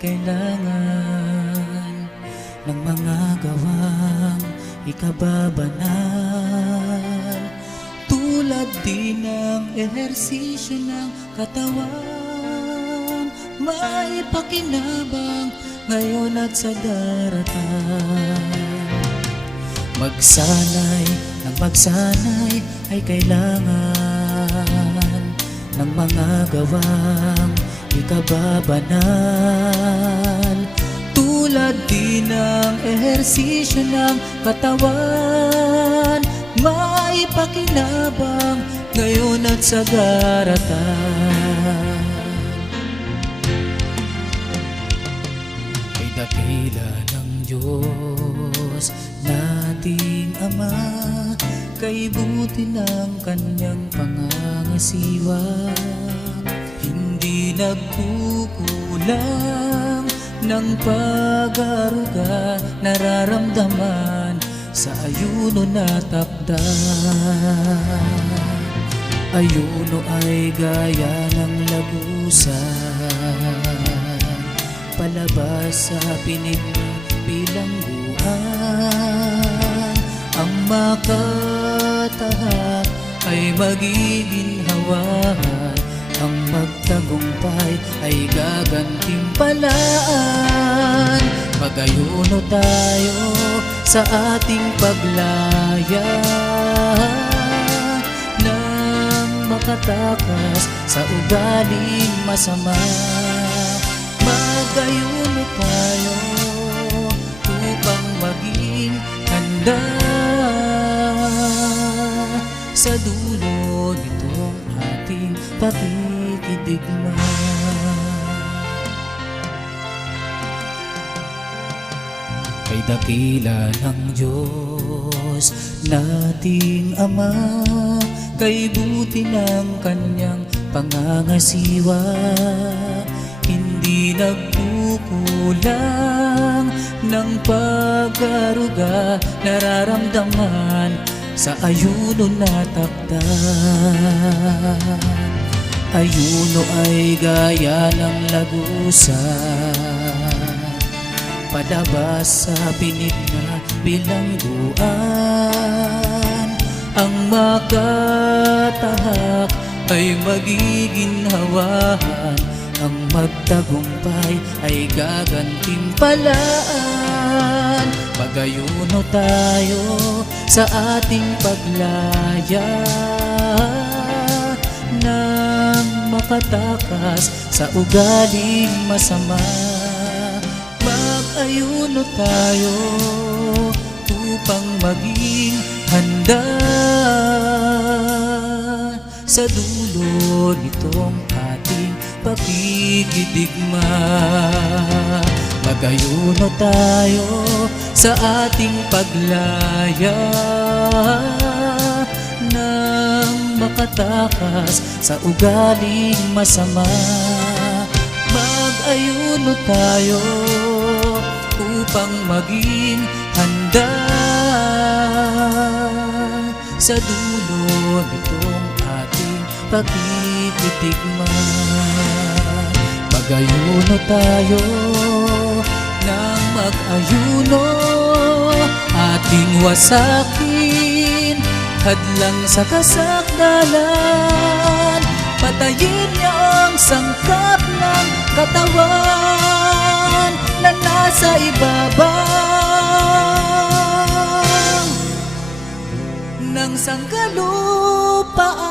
kailangan ng mga gawang ikababanal Tulad din ng ehersisyo ng katawan May pakinabang ngayon at sa daratan Magsanay ng magsanay ay kailangan ng mga gawang ikababanal Tulad din ng ehersisyo ng katawan May pakinabang ngayon at sa daratan. Kay dakila ng Diyos nating Ama Kay buti ng kanyang pangangasiwa nagkukulang ng pag-aruga Nararamdaman sa ayuno na Ayuno ay gaya ng lagusan palabas sa pinig na bilangguan. Ang makatahak ay magiging hawahan Ang magtagumpay ay gagantimpalaan Magayuno tayo sa ating paglaya Nang makatakas sa ugaling masama. Magayuno tayo upang maging handa Sa dulo nitong ating pakikidigma Kay dakila ng Diyos nating Ama Kay buti ng kanyang pangangasiwa Hindi nagkukulang ng pag-aruga Nararamdaman sa ayuno na takda Ayuno ay gaya ng lagusan Palabas sa pinig na bilangguan. Ang makatahak ay magiging hawahan. Ang magtagumpay ay gagantimpalaan Magayuno tayo sa ating paglaya. Nang makatakas sa ugaling masama. Mag-ayuno tayo upang maging handa. Sa dulo nitong ating pakikidigma Magayuno tayo sa ating paglaya makatakas sa ugaling masama. Mag-ayuno tayo upang maging handa. Sa dulo nitong ating pakikitigma. Mag-ayuno tayo ng mag-ayuno Ating wasakin hadlang sa kasakdalan Patayin niya ang sangkap ng katawan na nasa ibabaw ng sangkalupaan.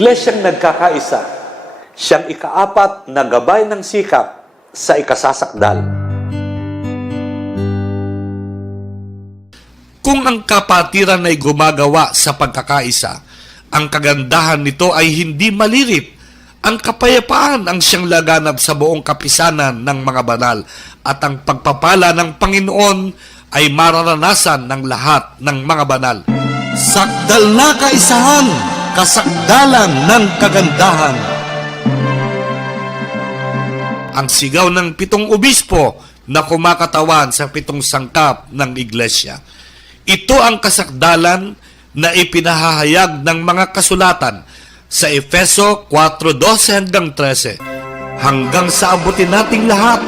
Iglesyang nagkakaisa, siyang ikaapat na gabay ng sikap sa ikasasakdal. Kung ang kapatiran ay gumagawa sa pagkakaisa, ang kagandahan nito ay hindi malirip. Ang kapayapaan ang siyang laganap sa buong kapisanan ng mga banal at ang pagpapala ng Panginoon ay mararanasan ng lahat ng mga banal. Sakdal na kaisahan, kasakdalan ng kagandahan. Ang sigaw ng pitong obispo na kumakatawan sa pitong sangkap ng iglesia. Ito ang kasakdalan na ipinahahayag ng mga kasulatan sa Efeso 4.12 hanggang 13 hanggang sa abutin nating lahat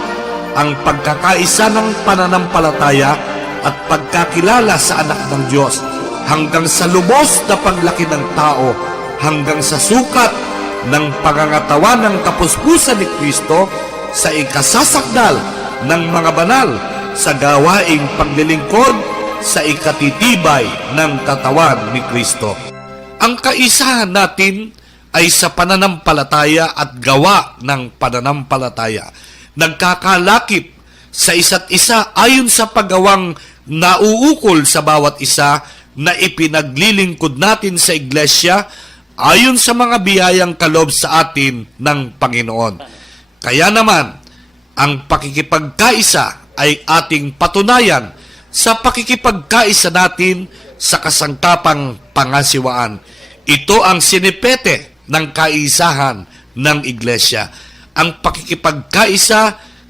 ang pagkakaisa ng pananampalataya at pagkakilala sa anak ng Diyos hanggang sa lubos na paglaki ng tao hanggang sa sukat ng pangangatawan ng kapuspusan ni Kristo sa ikasasakdal ng mga banal sa gawaing paglilingkod sa ikatitibay ng katawan ni Kristo. Ang kaisahan natin ay sa pananampalataya at gawa ng pananampalataya. Nagkakalakip sa isa't isa ayon sa paggawang nauukol sa bawat isa na ipinaglilingkod natin sa iglesia ayon sa mga biyayang kalob sa atin ng Panginoon. Kaya naman, ang pakikipagkaisa ay ating patunayan sa pakikipagkaisa natin sa kasangkapang pangasiwaan. Ito ang sinipete ng kaisahan ng iglesia. Ang pakikipagkaisa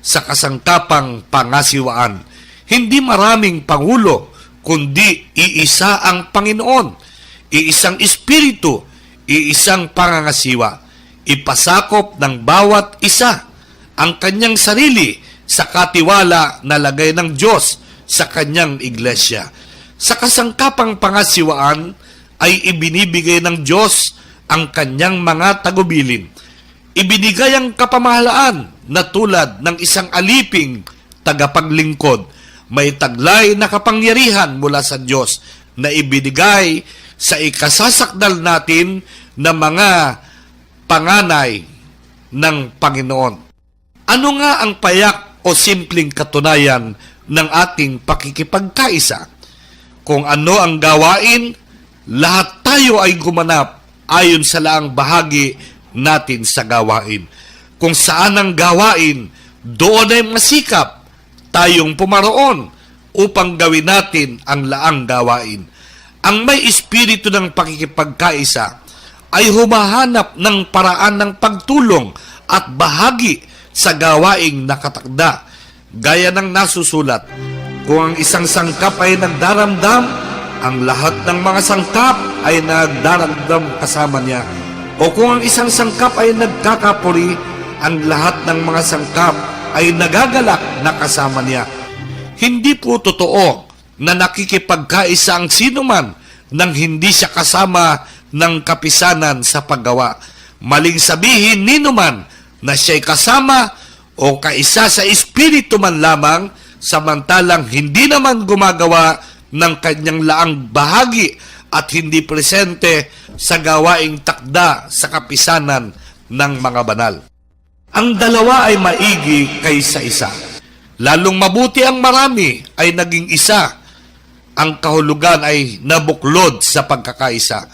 sa kasangkapang pangasiwaan. Hindi maraming pangulo, kundi iisa ang Panginoon, iisang espiritu, iisang pangangasiwa. Ipasakop ng bawat isa ang kanyang sarili sa katiwala na lagay ng Diyos sa kanyang iglesia. Sa kasangkapang pangasiwaan ay ibinibigay ng Diyos ang kanyang mga tagubilin. Ibinigay ang kapamahalaan na tulad ng isang aliping tagapaglingkod. May taglay na kapangyarihan mula sa Diyos na ibinigay sa ikasasakdal natin na mga panganay ng Panginoon. Ano nga ang payak o simpleng katunayan ng ating pakikipagkaisa? Kung ano ang gawain, lahat tayo ay gumanap ayon sa laang bahagi natin sa gawain. Kung saan ang gawain, doon ay masikap tayong pumaroon upang gawin natin ang laang gawain. Ang may espiritu ng pakikipagkaisa ay humahanap ng paraan ng pagtulong at bahagi sa gawaing nakatakda. Gaya ng nasusulat, kung ang isang sangkap ay nagdaramdam, ang lahat ng mga sangkap ay nagdaramdam kasama niya. O kung ang isang sangkap ay nagkakapuri, ang lahat ng mga sangkap ay nagagalak na kasama niya. Hindi po totoo na nakikipagkaisa ang sinuman nang hindi siya kasama ng kapisanan sa paggawa. Maling sabihin ni numan na siya'y kasama o kaisa sa espiritu man lamang samantalang hindi naman gumagawa ng kanyang laang bahagi at hindi presente sa gawaing takda sa kapisanan ng mga banal. Ang dalawa ay maigi kaysa isa. Lalong mabuti ang marami ay naging isa. Ang kahulugan ay nabuklod sa pagkakaisa.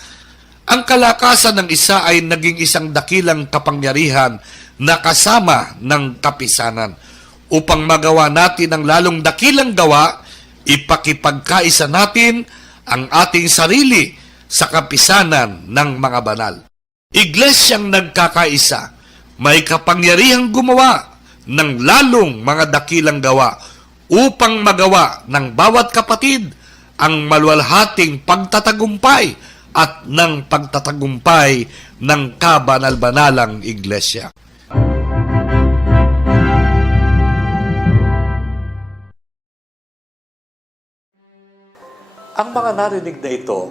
Ang kalakasan ng isa ay naging isang dakilang kapangyarihan na kasama ng kapisanan. Upang magawa natin ang lalong dakilang gawa, ipakipagkaisa natin ang ating sarili sa kapisanan ng mga banal. Iglesyang nagkakaisa, may kapangyarihang gumawa ng lalong mga dakilang gawa upang magawa ng bawat kapatid ang maluwalhating pagtatagumpay at ng pagtatagumpay ng kabanal-banalang iglesia. Ang mga narinig na ito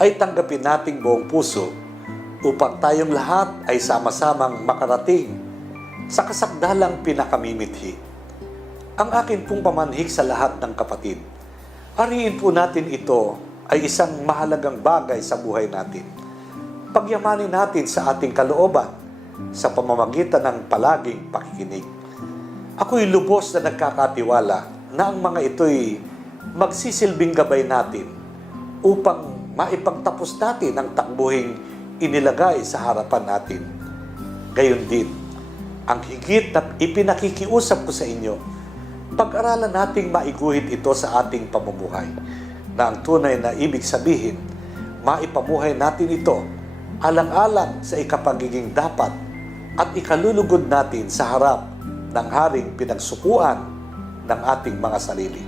ay tanggapin nating buong puso upang tayong lahat ay sama-samang makarating sa kasakdalang pinakamimithi. Ang akin pong pamanhik sa lahat ng kapatid, ariin po natin ito ay isang mahalagang bagay sa buhay natin. pagyamanin natin sa ating kalooban sa pamamagitan ng palaging pakikinig. Ako'y lubos na nagkakatiwala na ang mga ito'y magsisilbing gabay natin upang maipagtapos natin ang takbuhing inilagay sa harapan natin. Gayon din, ang higit na ipinakikiusap ko sa inyo, pag-aralan nating maiguhit ito sa ating pamumuhay na ang tunay na ibig sabihin, maipamuhay natin ito alang-alang sa ikapagiging dapat at ikalulugod natin sa harap ng haring pinagsukuan ng ating mga sarili.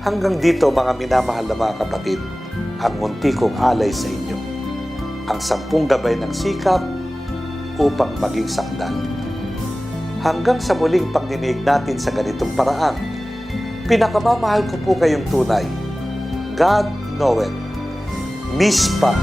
Hanggang dito mga minamahal na mga kapatid, ang munti kong alay sa inyo. Ang sampung gabay ng sikap upang maging sakdal. Hanggang sa muling pagninig natin sa ganitong paraan, pinakamamahal ko po kayong tunay. God knoweth. Mispa.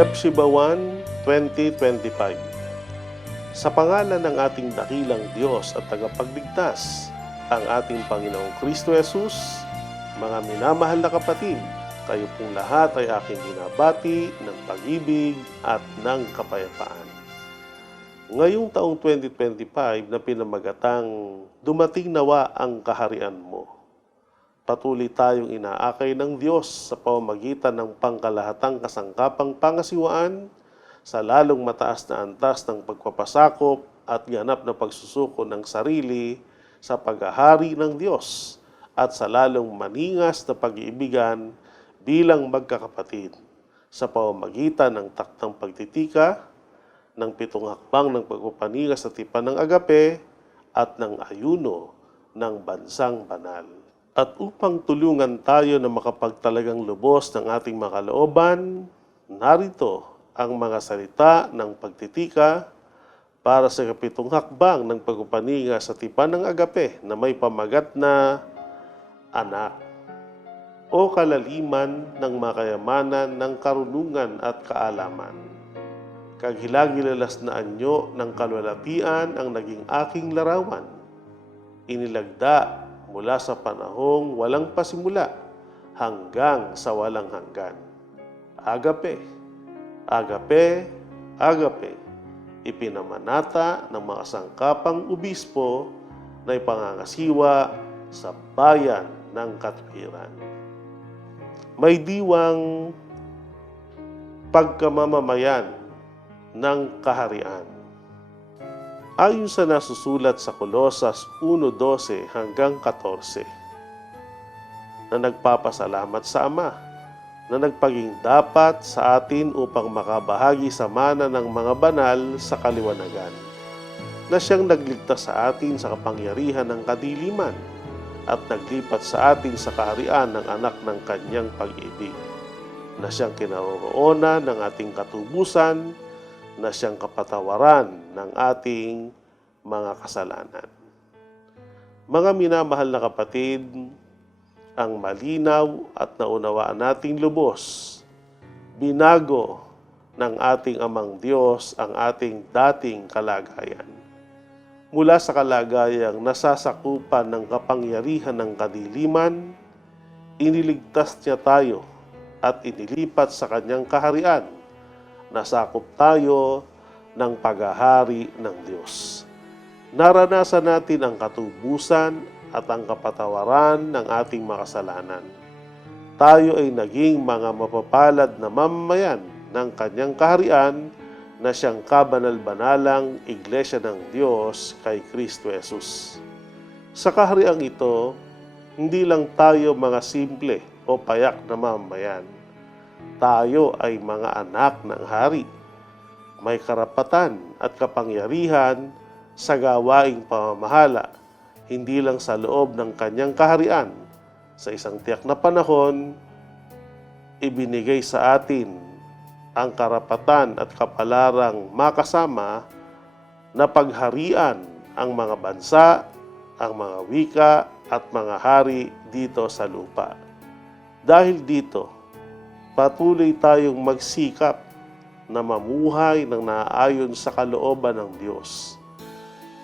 Hepsiba 1, 2025 Sa pangalan ng ating dakilang Diyos at tagapagligtas, ang ating Panginoong Kristo Jesus, mga minamahal na kapatid, kayo pong lahat ay aking binabati ng pag-ibig at ng kapayapaan. Ngayong taong 2025 na pinamagatang dumating nawa ang kaharian mo patuloy tayong inaakay ng Diyos sa pamamagitan ng pangkalahatang kasangkapang pangasiwaan sa lalong mataas na antas ng pagpapasakop at ganap na pagsusuko ng sarili sa paghahari ng Diyos at sa lalong maningas na pag-iibigan bilang magkakapatid sa pamamagitan ng taktang pagtitika, ng pitong hakbang ng pagpapaningas sa tipan ng agape at ng ayuno ng bansang banal. At upang tulungan tayo na makapagtalagang lubos ng ating mga kalooban, narito ang mga salita ng pagtitika para sa kapitong hakbang ng pagpapaninga sa tipan ng agape na may pamagat na anak o kalaliman ng makayamanan ng karunungan at kaalaman. Kaghilagilalas na anyo ng kalwalatian ang naging aking larawan. Inilagda mula sa panahong walang pasimula hanggang sa walang hanggan. Agape, agape, agape, ipinamanata ng mga sangkapang ubispo na ipangangasiwa sa bayan ng katwiran. May diwang pagkamamamayan ng kaharian. Ayon sa nasusulat sa Kolosas 1.12 hanggang 14, na nagpapasalamat sa Ama na nagpaging dapat sa atin upang makabahagi sa mana ng mga banal sa kaliwanagan, na siyang nagligtas sa atin sa kapangyarihan ng kadiliman at naglipat sa atin sa kaharian ng anak ng kanyang pag-ibig, na siyang kinaroroonan ng ating katubusan, na siyang kapatawaran ng ating mga kasalanan. Mga minamahal na kapatid, ang malinaw at naunawaan nating lubos, binago ng ating amang Diyos ang ating dating kalagayan. Mula sa kalagayang nasasakupan ng kapangyarihan ng kadiliman, iniligtas niya tayo at inilipat sa kanyang kaharian nasakop tayo ng paghahari ng Diyos. Naranasan natin ang katubusan at ang kapatawaran ng ating makasalanan. Tayo ay naging mga mapapalad na mamamayan ng kanyang kaharian na siyang kabanal-banalang iglesia ng Diyos kay Kristo Jesus. Sa kahariang ito, hindi lang tayo mga simple o payak na mamayan. Tayo ay mga anak ng hari. May karapatan at kapangyarihan sa gawaing pamamahala, hindi lang sa loob ng kanyang kaharian. Sa isang tiyak na panahon, ibinigay sa atin ang karapatan at kapalarang makasama na pagharian ang mga bansa, ang mga wika at mga hari dito sa lupa. Dahil dito, patuloy tayong magsikap na mamuhay ng naayon sa kalooban ng Diyos,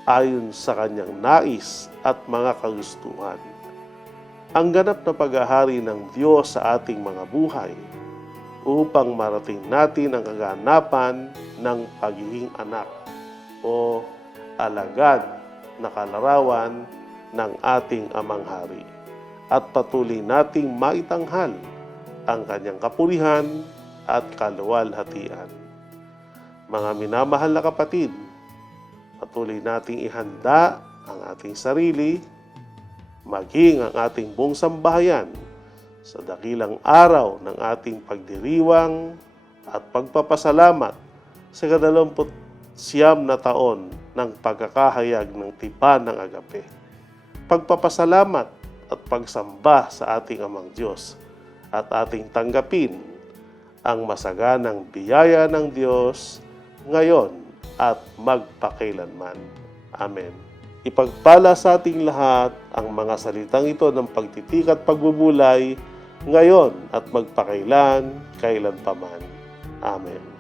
ayon sa kanyang nais at mga kagustuhan. Ang ganap na paghahari ng Diyos sa ating mga buhay upang marating natin ang kaganapan ng pagiging anak o alagad na kalarawan ng ating amang hari at patuloy nating maitanghal ang kanyang kapurihan at kaluwalhatian. Mga minamahal na kapatid, patuloy nating ihanda ang ating sarili, maging ang ating buong sambahayan sa dakilang araw ng ating pagdiriwang at pagpapasalamat sa kadalamput siyam na taon ng pagkakahayag ng tipan ng agape. Pagpapasalamat at pagsamba sa ating amang Diyos at ating tanggapin ang masaganang biyaya ng Diyos ngayon at magpakailanman. Amen. Ipagpala sa ating lahat ang mga salitang ito ng pagtitik at pagbubulay ngayon at magpakailan, kailan paman. Amen.